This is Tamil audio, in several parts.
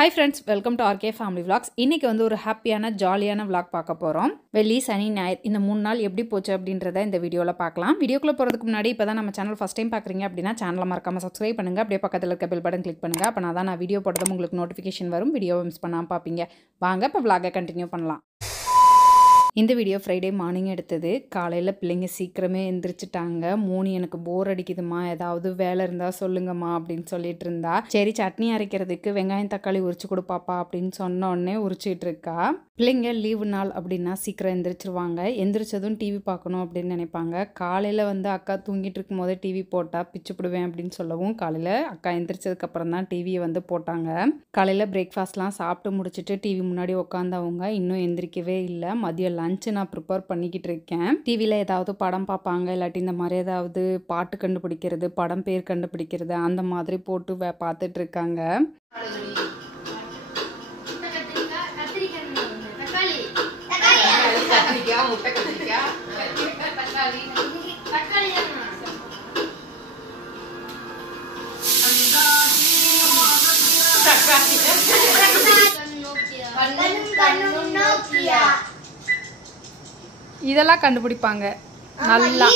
Hi friends, welcome to RK Family Vlogs. இன்னைக்கு வந்து ஒரு ஹாப்பியான ஜாலியான vlog பார்க்க போறோம். வெள்ளி சனி ஞாயிறு இந்த 3 நாள் எப்படி போச்சு அப்படின்றத இந்த வீடியோல பார்க்கலாம். வீடியோக்குள்ள போறதுக்கு முன்னாடி இப்பதான் நம்ம சேனல் ஃபர்ஸ்ட் டைம் பார்க்கறீங்க அப்படினா சேனலை மறக்காம Subscribe பண்ணுங்க. அப்படியே பக்கத்துல இருக்க பெல் பட்டன் கிளிக் பண்ணுங்க. அப்பனா தான் நான் வீடியோ போடுறது உங்களுக்கு நோட்டிஃபிகேஷன் வரும். வீடியோவை மிஸ் பண்ணாம பாப்பீங்க. வாங்க இப்ப vlog-ஐ கண்டினியூ பண்ணலாம். இந்த வீடியோ ஃப்ரைடே மார்னிங் எடுத்தது. காலையில் பிள்ளைங்க சீக்கிரமே எந்திரிச்சிட்டாங்க. மோனி எனக்கு போர் அடிக்குதுமா, ஏதாவது வேலை இருந்தால் சொல்லுங்கம்மா அப்படின்னு சொல்லிட்டு இருந்தா. சரி சட்னி அரைக்கிறதுக்கு வெங்காயம் தக்காளி உரிச்சு கொடுப்பாப்பா அப்படின்னு சொன்ன உடனே உரிச்சிட்டு இருக்கா. பிள்ளைங்க லீவு நாள் அப்படின்னா சீக்கிரம் எந்திரிச்சிருவாங்க. எந்திரிச்சதும் டிவி பார்க்கணும் அப்படின்னு நினைப்பாங்க. காலையில் வந்து அக்கா தூங்கிட்டு இருக்கும் போதே டிவி போட்டால் பிச்சுப்பிடுவேன் அப்படின்னு சொல்லவும் காலையில் அக்கா எந்திரிச்சதுக்கப்புறம் தான் டிவியை வந்து போட்டாங்க. காலையில் பிரேக்ஃபாஸ்ட்லாம் சாப்பிட்டு முடிச்சுட்டு டிவி முன்னாடி உட்காந்தவங்க இன்னும் எந்திரிக்கவே இல்லை. மதியம் லஞ்சு நான் ப்ரிப்பேர் பண்ணிக்கிட்டு இருக்கேன். டிவியில் ஏதாவது படம் பார்ப்பாங்க, இல்லாட்டி இந்த மாதிரி ஏதாவது பாட்டு கண்டுபிடிக்கிறது, படம் பேர் கண்டுபிடிக்கிறது அந்த மாதிரி போட்டு பார்த்துட்டு இருக்காங்க. இதெல்லாம் கண்டுபிடிப்பாங்க நல்லா.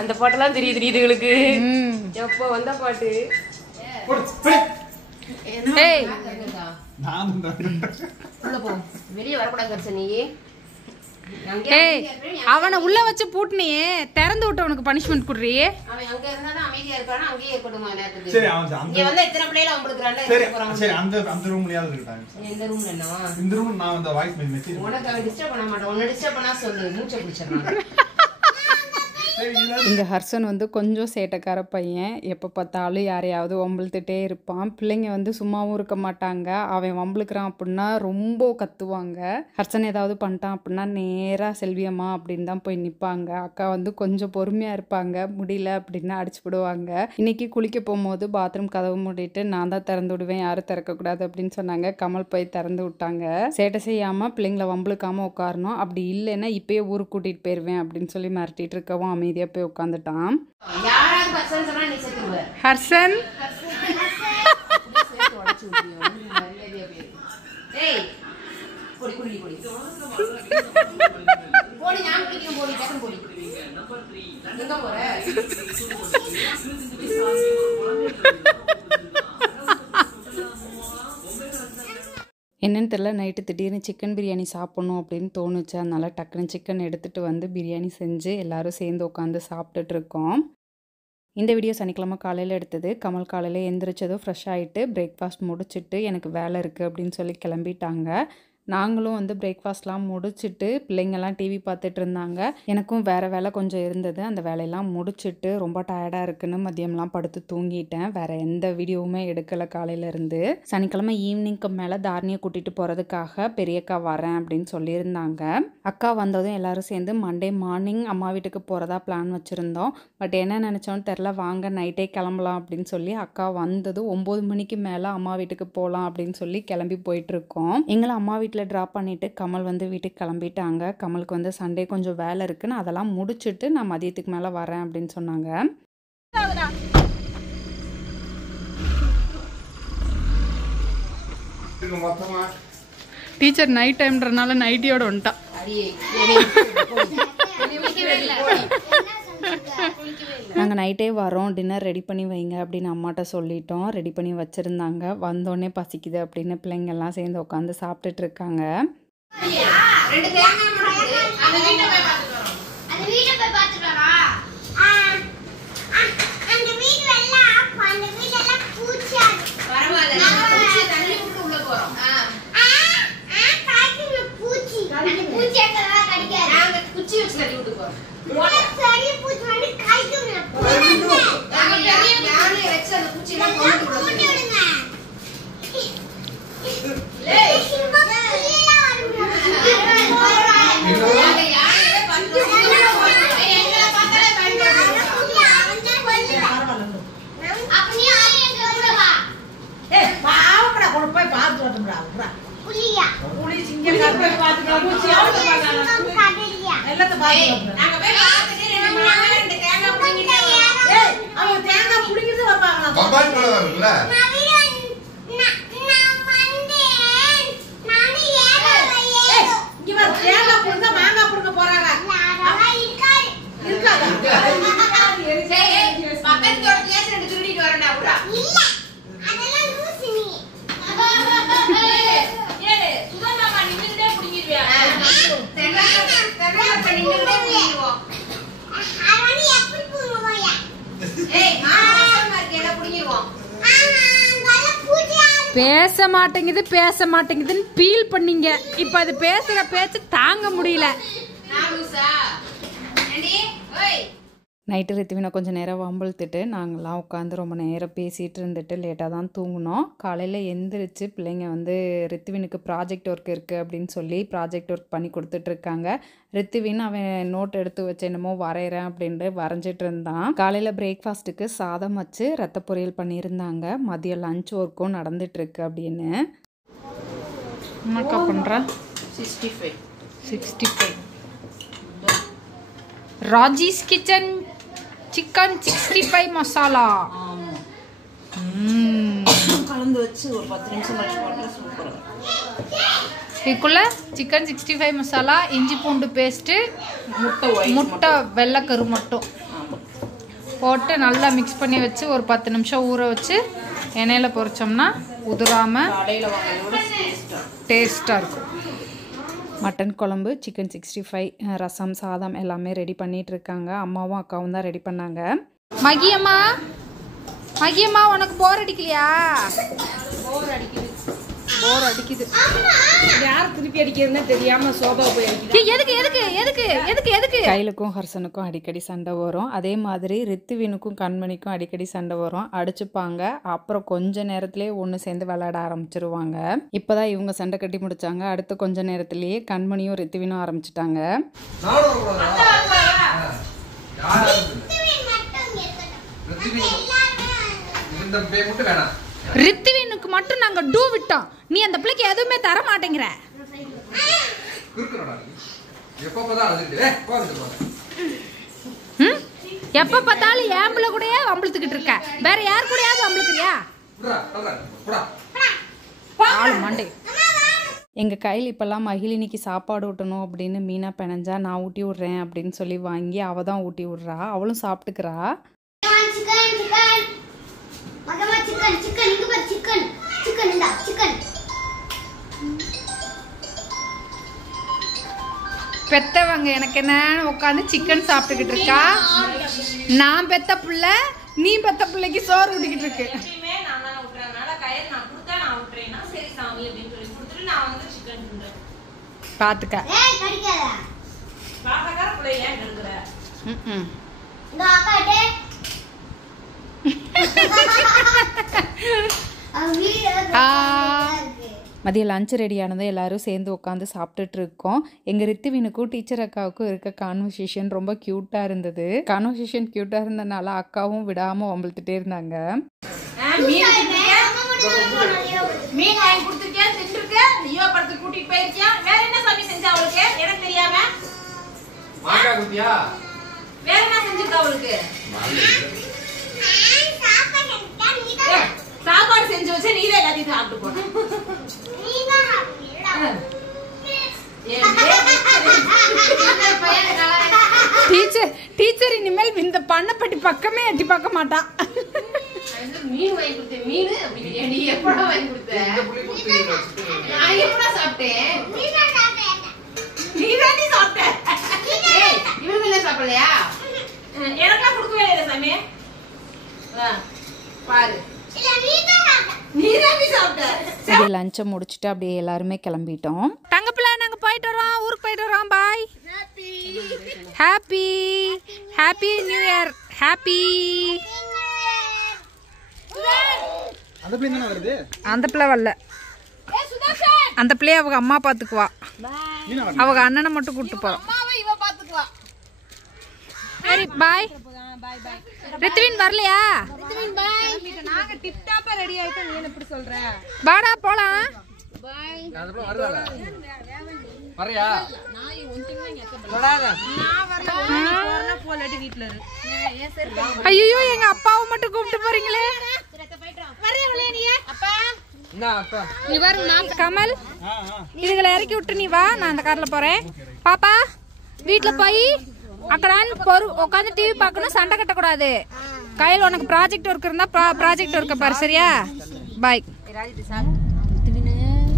அந்த பாட்டெல்லாம் தெரியுது இதுகளுக்கு. எப்ப வந்த பாட்டு வெளியே வரக்கூடாது. நீ அவனை உள்ள வச்சு பூட்டினியே, திறந்து விட்டு அவனுக்கு பனிஷ்மெண்ட் குடுறியே. அவன் அங்க இருந்தா அமைதியா இருப்பானா, அங்கேயே இருக்கட்டுமா நேரத்துக்கு. சரி இங்க வந்து எத்தனை பிள்ளைல அவங்களுக்குறானே போறாங்க. சரி அந்த ரூம்லயாவது இருக்காங்க. எந்த ரூம்ல என்னவா? இந்த ரூம் நான் அந்த வாய்ஸ் மெசேஜ் உனக்கு அவன் டிஸ்டர்ப் பண்ண மாட்டான். உன்னை டிஸ்டர்ப் பண்ணா சொல்லு, மூச்சை பிடிச்சிடறான். இங்கே ஹர்ஷன் வந்து கொஞ்சம் சேட்டைக்கார பையன். எப்போ பார்த்தாலும் யாரையாவது வம்பிழுத்துட்டே இருப்பான். பிள்ளைங்க வந்து சும்மாவும் இருக்க மாட்டாங்க. அவன் வம்பிழுக்கிறான் அப்படின்னா ரொம்ப கத்துவாங்க. ஹர்ஷன் ஏதாவது பண்ணிட்டான் அப்படின்னா நேராக செல்வியம்மா அப்படின்னு தான் போய் நிற்பாங்க. அக்கா வந்து கொஞ்சம் பொறுமையாக இருப்பாங்க. முடியல அப்படின்னா அடிச்சு விடுவாங்க. இன்னைக்கு குளிக்க போகும்போது பாத்ரூம் கதவு மூடிட்டு நான் தான் திறந்து விடுவேன், யாரும் திறக்கக்கூடாது அப்படின்னு சொன்னாங்க. கமல் போய் திறந்து விட்டாங்க. சேட்டை செய்யாமல் பிள்ளைங்களை வம்பிழுக்காமல் உட்காரணும், அப்படி இல்லைன்னா இப்பயே ஊருக்கு கூட்டிகிட்டு போயிடுவேன் அப்படின்னு சொல்லி மிரட்டிட்டு இருக்கவும் அமைதியா போய் உட்காந்துட்டான். ஹர்ஷன் என்னன்னு தெரியல, நைட்டு திடீர்னு சிக்கன் பிரியாணி சாப்பிட்ணும் அப்படின்னு தோணுச்சு. அதனால டக்குன்னு சிக்கன் எடுத்துகிட்டு வந்து பிரியாணி செஞ்சு எல்லோரும் சேர்ந்து உட்காந்து சாப்பிட்டுட்டு இருக்கோம். இந்த வீடியோ சனிக்கிழமை காலையில் எடுத்தது. கமல் காலையில் எந்திரிச்சதும் ஃப்ரெஷ் ஆகிட்டு பிரேக்ஃபாஸ்ட் முடிச்சுட்டு எனக்கு வேலை இருக்குது அப்படின்னு சொல்லி கிளம்பிட்டாங்க. நாங்களும் வந்து பிரேக்ஃபாஸ்ட்லாம் முடிச்சுட்டு பிள்ளைங்கள்லாம் டிவி பார்த்துட்டு இருந்தாங்க. எனக்கும் வேறு வேலை கொஞ்சம் இருந்தது. அந்த வேலையெல்லாம் முடிச்சுட்டு ரொம்ப டயர்டாக இருக்குன்னு மதியம்லாம் படுத்து தூங்கிட்டேன். வேறு எந்த வீடியோவுமே எடுக்கலை காலையிலேருந்து. சனிக்கிழமை ஈவினிங்க்கு மேலே தாரணியை கூட்டிகிட்டு போகிறதுக்காக பெரியக்கா வரேன் அப்படின்னு சொல்லியிருந்தாங்க. அக்கா வந்ததும் எல்லோரும் சேர்ந்து மண்டே மார்னிங் அம்மா வீட்டுக்கு போகிறதா பிளான் வச்சுருந்தோம். பட் என்ன நினச்சோன்னு தெரில, வாங்க நைட்டே கிளம்பலாம் அப்படின்னு சொல்லி அக்கா வந்ததும் 9 மணிக்கு மேலே அம்மா வீட்டுக்கு போகலாம் அப்படின்னு சொல்லி கிளம்பி போயிட்டுருக்கோம். எங்களை அம்மா வீட்டில் ட்ராப் பண்ணிவிட்டு கமல் வந்து வீட்டுக்கு கிளம்பிட்டாங்க. கமலுக்கு வந்து சண்டே கொஞ்சம் வேலை இருக்குன்னு அதெல்லாம் முடிச்சுட்டு நான் மதியத்துக்கு மேலே வரேன் அப்படின்னு சொன்னாங்க. டீச்சர் நைட் டைம்ன்றனால நைட்டியோட வந்துட்டா. நாங்கள் நைட்டே வரோம், டின்னர் ரெடி பண்ணி வைங்க அப்படின்னு அம்மாட்ட சொல்லிட்டோம். ரெடி பண்ணி வச்சுருந்தாங்க. வந்தோடனே பசிக்குது அப்படின்னு பிள்ளைங்கள்லாம் சேர்ந்து உட்காந்து சாப்பிட்டுட்டு இருக்காங்க. பேச மாட்டேங்குதுன்னு ஃபீல் பண்ணீங்க. இப்ப அது பேசுற பேச்சு தாங்க முடியல. நைட்டு ரித்துவினை கொஞ்சம் நேரம் வம்பிழுத்துட்டு நாங்கள்லாம் உட்காந்து ரொம்ப நேரம் பேசிகிட்டு இருந்துட்டு லேட்டாக தான் தூங்கினோம். காலையில் எந்திரிச்சு பிள்ளைங்க வந்து ரித்துவினுக்கு ப்ராஜெக்ட் ஒர்க் இருக்குது அப்படின்னு சொல்லி ப்ராஜெக்ட் ஒர்க் பண்ணி கொடுத்துட்ருக்காங்க. ரித்துவின் அவன் நோட் எடுத்து வச்சு என்னமோ வரைகிறேன் அப்படின்ட்டு வரைஞ்சிட்டு இருந்தான். காலையில் பிரேக்ஃபாஸ்ட்டுக்கு சாதம் வச்சு ரத்த பொரியல் பண்ணியிருந்தாங்க. மதியம் லஞ்ச் ஒர்க்கும் நடந்துட்டுருக்கு அப்படின்னு. என்னக்கா பண்ணுறா? 65 ராஜீஸ் கிச்சன் சிக்கன் 65 மசாலா கலந்து வச்சு ஒரு 10 நிமிஷம் கழிச்சு போட்டா சூப்பரா. இதுக்குள்ள சிக்கன் 65 மசாலா, இஞ்சி பூண்டு பேஸ்ட்டு, முட்டை வெள்ளைக்கரு மட்டும் போட்டு நல்லா மிக்ஸ் பண்ணி வச்சு ஒரு 10 நிமிஷம் ஊற வச்சு எண்ணெயில் பொரிச்சோம்னா உதிராமல் டேஸ்ட்டாக இருக்கும். மட்டன் குழம்பு, சிக்கன் 65, ரசம், சாதம் எல்லாமே ரெடி பண்ணிட்டு இருக்காங்க. அம்மாவும் அக்காவும் தான் ரெடி பண்ணாங்க. மகியம்மா உனக்கு போர் அடிக்கலையா? போர் அடிக்குது. யார் திருப்பி அடிக்கிறதுன்னு தெரியாம சோபா போய் எதுக்கு கைலுக்கும் ஹர்ஷனுக்கும் அடிக்கடி சண்டை வரும். அதே மாதிரி ரித்துவினுக்கும் கண்மணிக்கும் அடிக்கடி சண்டை வரும். அடிச்சுப்பாங்க. அப்புறம் கொஞ்ச நேரத்திலேயே ஒன்று சேர்ந்து விளையாட ஆரம்பிச்சிருவாங்க. இப்போதான் இவங்க சண்டை கட்டி முடிச்சாங்க. அடுத்த கொஞ்ச நேரத்திலேயே கண்மணியும் ரித்துவினும் ஆரம்பிச்சிட்டாங்க. ரித்துவினுக்கு மட்டும் நாங்க டூ விட்டோம். நீ அந்த பிள்ளைக்கு எதுவுமே தர மாட்டேங்கிற. எப்ப பார்த்தாலும் ஏம்புல கூடயே வம்பிழுத்துக்கிட்டு இருக்க. வேற யார் கூடயாவது வம்பிழுக்கிறியா? எங்க கையில் இப்பெல்லாம் மகிழினிக்கு சாப்பாடு ஊட்டணும் அப்படின்னு மீனா பிணைஞ்சா நான் ஊட்டி விடுறேன் அப்படின்னு சொல்லி வாங்கி அவ தான் ஊட்டி விடுறா. அவளும் சாப்பிட்டுக்கிறா. பெத்தவங்க எனக்கு என்ன உட்காந்து சிக்கன் சாப்பிட்டுக்கிட்டு இருக்கா. நான் பெத்த பிள்ளை, நீ பெத்த பிள்ளைக்கு சோறு ஊட்டிக்கிட்டு இருக்கு. பாத்துக்க. மதியம் லஞ்ச் ரெடியானது எல்லாரும் சேர்ந்து உட்காந்து சாப்பிட்டுட்டு இருக்கோம். எங்கள் ரித்துவினுக்கும் டீச்சர் அக்காவுக்கும் இருக்க கான்வர்சேஷன் ரொம்ப க்யூட்டாக இருந்தது. கான்வர்சேஷன் க்யூட்டாக இருந்தனால அக்காவும் விடாமல் வம்பிழுத்துட்டே இருந்தாங்க. சாப்பாடு செஞ்சு வச்சு நீ தான் எல்லாத்தையும் சாப்பிட்டு போன. டீச்சர் இனிமேல் இந்த பண்ணப்பட்டி பக்கமே எட்டி பார்க்க மாட்டா. மீன் வாங்கி கொடுத்தேன். மீன் நீ எப்படா வாங்கி கொடுத்த? நான் எப்படா சாப்பிட்டேன்? நீ தாண்டி சாப்பிட்ட. இவங்க என்ன சாப்பிடலையா? எனக்கெல்லாம் கொடுக்கவே இல்லை சாமி. பாரு, லஞ்சை முடிச்சுட்டு அப்படியே எல்லாருமே கிளம்பிட்டோம். தங்கப்பிள்ளை நாங்க போயிட்டு வரோம், ஊருக்கு போயிட்டு வரோம். Bye. Happy new year. Happy. அந்த பிள்ளை வரல. அந்த பிள்ளைய அவங்க அம்மா பாத்துக்குவா. அவங்க அண்ணனை மட்டும் கூப்பிட்டு போறோம். சரி பாய். ரித்துவின் வரலையா? நாங்க டிப் டாப்பா ரெடி ஆயிட்டோம். நீ என்ன இப்படி சொல்ற? வாடா போலாம். ஐயோ எங்க அப்பாவை மட்டும் கூப்பிட்டு போறீங்களே. கமல் இதுகளை இறக்கி விட்டு நீ வா, நான் அந்த கார்ல போறேன். பாப்பா வீட்டுல போய் அக்கடான்னு உட்காந்து டிவி பார்க்கணும், சண்டை கட்டக்கூடாது. கையில் உனக்கு ப்ராஜெக்ட் ஒர்க் இருந்தா ப்ராஜெக்ட் ஒர்க்க பாரு, சரியா? பாய்.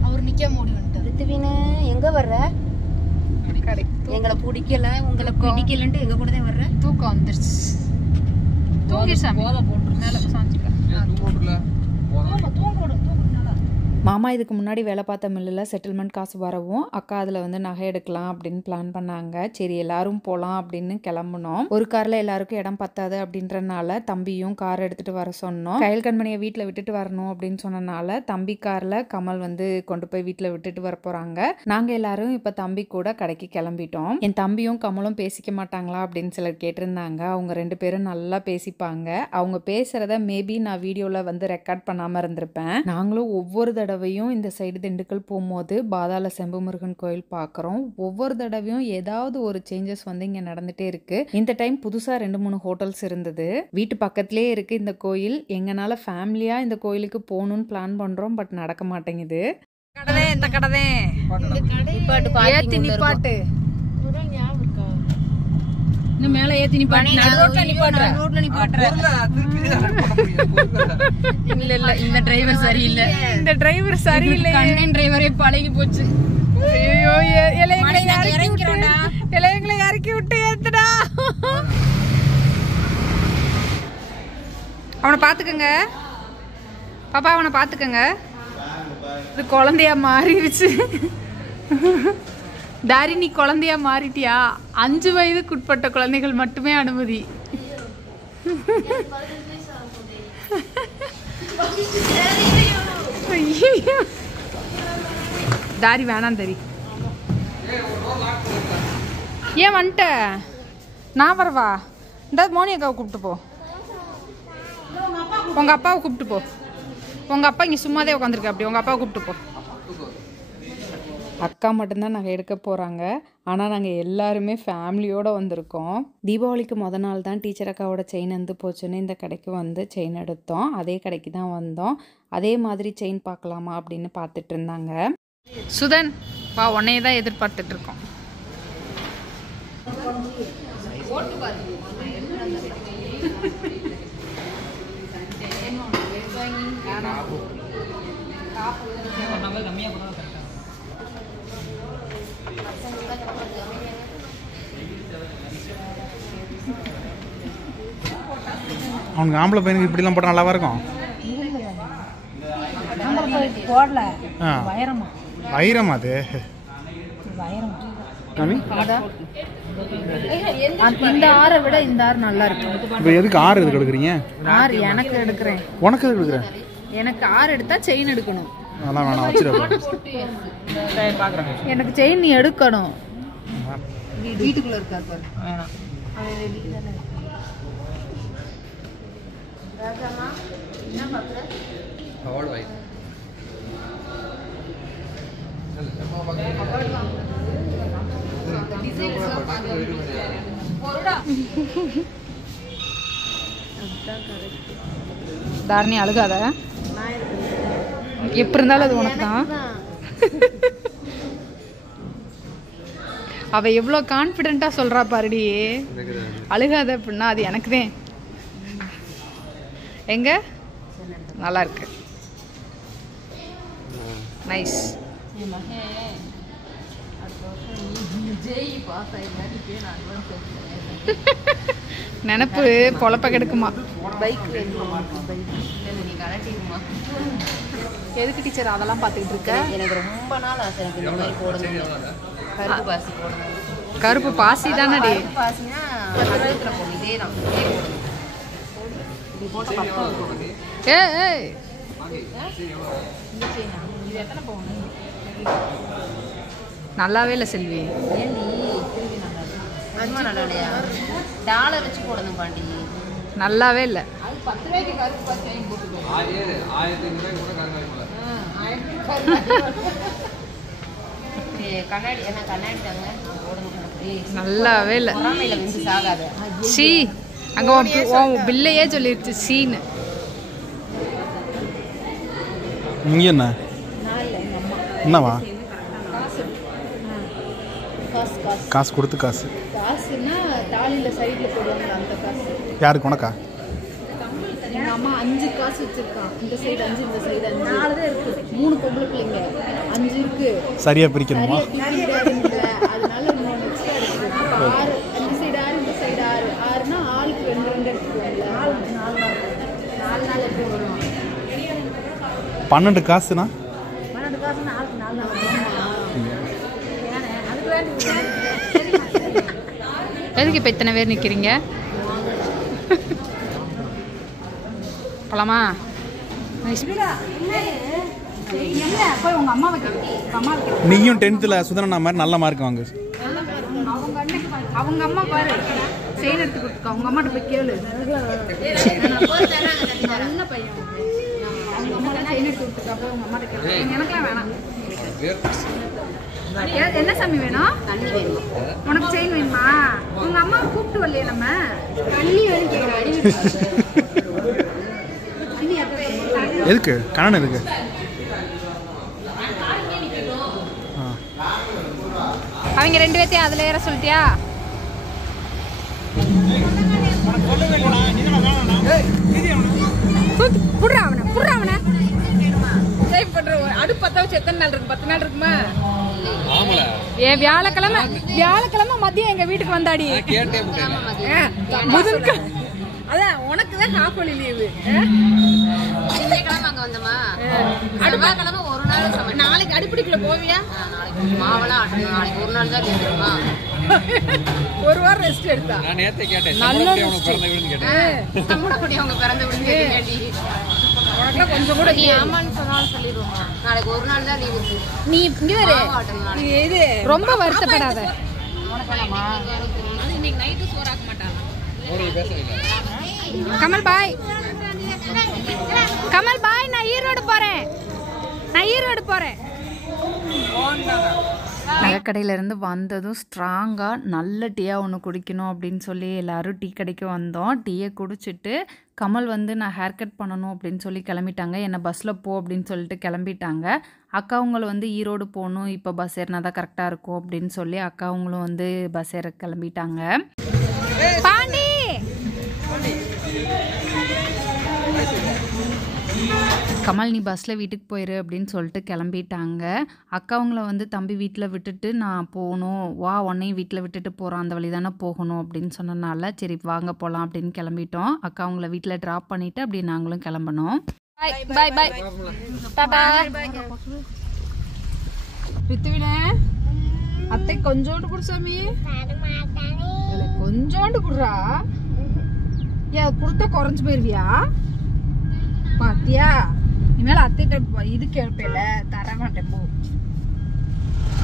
அவர் நிக்க மூடி வந்துட்டாரு. ரித்துவினு எங்க வர்ற? எங்களை பிடிக்கல, உங்களை பிடிக்கலன்ட்டு எங்க கூட தான் வர்ற? தூக்கம் வந்துருச்சு. தூங்கிடுச்சா? போதை போட்டு மேல சாஞ்சிக்க. மாமா இதுக்கு முன்னாடி வேலை பார்த்த மில்லில் செட்டில்மெண்ட் காசு வரவும் அக்கா அதில் வந்து நகை எடுக்கலாம் அப்படின்னு பிளான் பண்ணாங்க. சரி எல்லாரும் போகலாம் அப்படின்னு கிளம்புனோம். ஒரு காரில் எல்லாருக்கும் இடம் பத்தாது அப்படின்றனால தம்பியும் கார் எடுத்துகிட்டு வர சொன்னோம். கையல் கண்மணியை வீட்டில் விட்டுட்டு வரணும் அப்படின்னு சொன்னனால தம்பி காரில் கமல் வந்து கொண்டு போய் வீட்டில் விட்டுட்டு வர போகிறாங்க. நாங்கள் எல்லாரும் இப்போ தம்பி கூட கடைக்கு கிளம்பிட்டோம். என் தம்பியும் கமலும் பேசிக்க மாட்டாங்களா அப்படின்னு சிலர் கேட்டிருந்தாங்க. அவங்க 2 பேரும் நல்லா பேசிப்பாங்க. அவங்க பேசுகிறத மேபி நான் வீடியோவில் வந்து ரெக்கார்ட் பண்ணாமல் இருந்திருப்பேன். நாங்களும் ஒவ்வொரு தடவையும் இந்த சைடு திண்டுக்கல் போகும்போது பாதாள செம்பு முருகன் கோயில் பார்க்குறோம். ஒவ்வொரு தடவையும் ஏதாவது ஒரு சேஞ்சஸ் வந்து இங்கே நடந்துகிட்டே இருக்கு. இந்த டைம் புதுசாக 2-3 ஹோட்டல்ஸ் இருந்தது. வீட்டு பக்கத்துலேயே இருக்கு இந்த கோயில். எங்கனால ஃபேமிலியாக இந்த கோயிலுக்கு போகணும்னு பிளான் பண்ணுறோம், பட் நடக்க மாட்டேங்குது. இந்த கடை நிப்பாட்டு இன்னும் மேல ஏத்தி நிப்பாட்டு. இல்ல இல்ல இந்த டிரைவர் சரியில்லை. இந்த டிரைவர் சரியில்லை. கண்ணன் டிரைவரே பழகி போச்சு. ஐயோ இளையங்களை இறக்கி விட்டு ஏத்துடா. அவனை பாத்துக்கங்க பாப்பா, அவனை பாத்துக்கங்க. இது குழந்தையா மாறிடுச்சு. தாரி நீ குழந்தையா மாறிட்டியா? 5 வயதுக்குட்பட்ட குழந்தைகள் மட்டுமே அனுமதி. தாரி வேணாம் தாரி. ஏன் வந்துட்ட? நான் வரவா? இந்த மோனி அக்காவை கூப்பிட்டு போ. உங்க அப்பாவை கூப்பிட்டு போ. உங்க அப்பா இங்க சும்மாதே உட்காந்துருக்க. அப்படி உங்க அப்பாவை கூப்பிட்டு போ. அக்கா மட்டும்தான் நாங்கள் எடுக்க போகிறாங்க. ஆனால் நாங்கள் எல்லாருமே ஃபேமிலியோடு வந்திருக்கோம். தீபாவளிக்கு மொதல் நாள் தான் டீச்சர் அக்காவோட செயின் வந்து போச்சுன்னு இந்த கடைக்கு வந்து செயின் எடுத்தோம். அதே கடைக்கு தான் வந்தோம். அதே மாதிரி செயின் பார்க்கலாமா அப்படின்னு பார்த்துட்டு இருந்தாங்க. சுதன் வா, உன்னையே தான் எதிர்பார்த்துட்டு இருக்கோம். அவனுக்கு ஆம்பளை பையனுக்கு இப்படிலாம் போட்டால் நல்லாவா இருக்கும்? போடல வைரமா அது? இந்த ஆரை விட இந்த ஆறு நல்லா இருக்கு. இப்போ எதுக்கு 6 எதுக்கு எடுக்கிறீங்க? 6 எனக்கு எடுக்கிறேன். உனக்கு எதுக்கு எடுக்கிறேன்? எனக்கு 6 எடுத்தா செயின் எடுக்கணும். அதெல்லாம் வேணாம், வச்சிருப்பேன். எனக்கு செயின் நீ எடுக்கணும். வீட்டுக்குள்ள இருக்காரு பாரு. வேணாம். தாரணி அழுகாத. எப்படி இருந்தாலும் அது உனக்கு தான். அவ எவ்வளோ கான்ஃபிடென்ட்டா சொல்றா பாருடி. அழுகாத அப்படின்னா அது எனக்கு தான். எங்க நல்லா இருக்கு. நைஸ். நினப்பு பொழப்ப கெடுக்குமா? எதுக்கு டீச்சர் அதெல்லாம் பார்த்துக்கிட்டு இருக்க? எனக்கு ரொம்ப நாள் ஆசை எனக்கு இந்த மாதிரி போடணும். கருப்பு பாசி போடணும். கருப்பு பாசி தானடி? பாசினா கருவேப்பிலை போடணும். இதே தான். இது போட்ட பக்கம் இருக்கும். ஏய் இது எத்தனை போகணும்? நல்லாவே இல்லை செல்வி. ஏண்டி திரும்பி நல்லா ரொம்ப நல்லா இல்லையா? டாலர் வச்சு போடணும் பாண்டி. நல்லாவே இல்லை. அது 10 ரூபாய்க்கு கருப்பு பாசி வாங்கி போட்டுக்கோ. 1500 கூட கருப்பு கண்ணாடி என்ன கண்ணாடி தாங்க நல்லாவே இல்லை. சீ அங்கே பில்லையே சொல்லிடுச்சு சீன்னு. இங்கே என்ன என்னவா? காசு கொடுத்து காசு காசுன்னா தாலியில் சைடில் போடுவாங்க அந்த காசு. யாருக்கு? உனக்கா? எங்கள் அம்மா 5 காசு வச்சுருக்கான். இந்த சைடு 5 இந்த சைடு 5 4 தான் இருக்குது. 3 பொம்பளை பிள்ளைங்க 5 இருக்குது. சரியா பிரிக்கணுமா? அதனால 3 எக்ஸ்ட்ரா இருக்குது. 6 இந்த சைடு 6 இந்த சைடு 6 6னா ஆளுக்கு 2 எடுத்துக்குவாங்க. 4 எப்படி வரும்? 12 காசுனா 12 காசுன்னா ஆளுக்கு 4 எதுக்கு இப்போ இத்தனை பேர் நிற்கிறீங்க? போலாமா? போய் உங்கள் அம்மாவை நீயும் 10th சுதனா மாதிரி நல்ல மார்க் வாங்கு. அவங்க அம்மா பாரு செயின் எடுத்து கொடுத்துருக்கா. அவங்க அம்மாட்ட போய் கேளு. நல்ல பையன். அவங்க அம்மா செயின் எடுத்து கொடுத்துருக்கா. போய் உங்க அம்மாட்ட கேளு. எனக்குலாம் வேணாம். என்ன சாமி வேணும்? தண்ணி வேணும். உனக்கு செயின் வேணுமா? உங்க அம்மா கூப்பிட்டு வரலையே நம்ம. தண்ணி வேணும் கேட்குறாடி. எதுக்கு கண்ணன் எதுக்கு? அவங்க 2 பேர்த்தையும் அதில் ஏற சொல்லிட்டியா? புடுறா அவனை சேவ் பண்ற. அடுப்பு பத்த வச்சு எத்தனை நாள் இருக்கு? 10 நாள் இருக்குமா? வியாழக்கிழமை மதியம் எங்க வீட்டுக்கு வந்தாடி. அதான் உனக்கு தான் ஹாஃப் ஹோலி லீவு. திங்கக்கிழமை அங்க வந்தமா, செவ்வாய்க்கிழமை ஒரு நாள் சமையல். நாளைக்கு அடுப்படிக்குள்ள போவியா? நாளைக்கு மாவெல்லாம் ஆட்டணும். நாளைக்கு ஒரு நாள் தான் இருக்குமா? ஒரு வாரம் ரெஸ்ட் எடுத்தா. நான் நேத்து கேட்டேன் நல்ல அவங்க பிறந்த வீடுன்னு கேட்டேன். நம்மளப்படி அவங்க பிறந்த விடுங்க. உனக்குலாம் கொஞ்சம் கூட நீ ஆமான்னு சொன்னாலும் சொல்லிடுவோமா? நாளைக்கு ஒரு நாள் தான் லீவ் இருக்கு. நீ இங்க வேற இது ரொம்ப வருத்தப்படாத. இன்னைக்கு நைட்டு சோறாக்க மாட்டாங்க. கமல் பாய், கமல் பாய், நான் ஈரோடு போறேன். நகைக்கடையிலேருந்து வந்ததும் ஸ்ட்ராங்காக நல்ல டீயாக ஒன்று குடிக்கணும் அப்படின்னு சொல்லி எல்லோரும் டீ கடைக்கு வந்தோம். டீயை குடிச்சிட்டு கமல் வந்து நான் ஹேர் கட் பண்ணணும் அப்படின்னு சொல்லி கிளம்பிட்டாங்க. என்னை பஸ்ஸில் போ அப்படின்னு சொல்லிட்டு கிளம்பிட்டாங்க. அக்காவங்களும் வந்து ஈரோடு போகணும், இப்போ பஸ் ஏறினா தான் கரெக்டாக இருக்கும் அப்படின்னு சொல்லி அக்காவங்களும் வந்து பஸ் ஏற கிளம்பிட்டாங்க. பாண்டி கமல், நீ பஸ்ஸில் வீட்டுக்கு போயிரு அப்படின்னு சொல்லிட்டு கிளம்பிட்டாங்க. அக்காவங்கள வந்து தம்பி வீட்டில் விட்டுட்டு நான் போகணும், வா உன்னையும் வீட்டில் விட்டுட்டு போகிறோம், அந்த வழி தானே போகணும் அப்படின்னு சொன்னனால சரி வாங்க போகலாம் அப்படின்னு கிளம்பிட்டோம். அக்காவங்கள வீட்டில் ட்ராப் பண்ணிவிட்டு அப்படி நாங்களும் கிளம்பணும். பாய் பாய் டாடா. ரித்துவினே, அத்தை கொஞ்சோண்டு குடு சாமி, கொஞ்சோண்டு குடுறா. ஏன் கொடுத்தா குறைஞ்சு போயிருவியா? பாத்தியா, இனிமேல் அத்தைகிட்ட இது கேட்பேல, தர மாட்டேன், போ,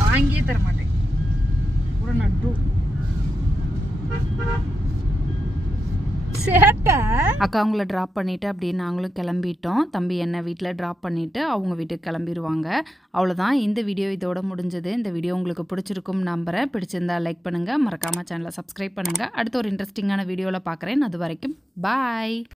வாங்கியே தர மாட்டேன் கூட நட்டு சேட்டை. அக்கா அவங்கள ட்ராப் பண்ணிவிட்டு அப்படியே நாங்களும் கிளம்பிட்டோம். தம்பி என்ன வீட்டில் ட்ராப் பண்ணிவிட்டு அவங்க வீட்டுக்கு கிளம்பிடுவாங்க. அவ்வளோதான், இந்த வீடியோ இதோட முடிஞ்சது. இந்த வீடியோ உங்களுக்கு பிடிச்சிருக்கும் நம்புகிறேன். பிடிச்சிருந்தா லைக் பண்ணுங்கள், மறக்காமல் சேனலை சப்ஸ்கிரைப் பண்ணுங்கள். அடுத்த ஒரு இன்ட்ரெஸ்டிங்கான வீடியோவில் பார்க்குறேன். அது வரைக்கும் பாய்.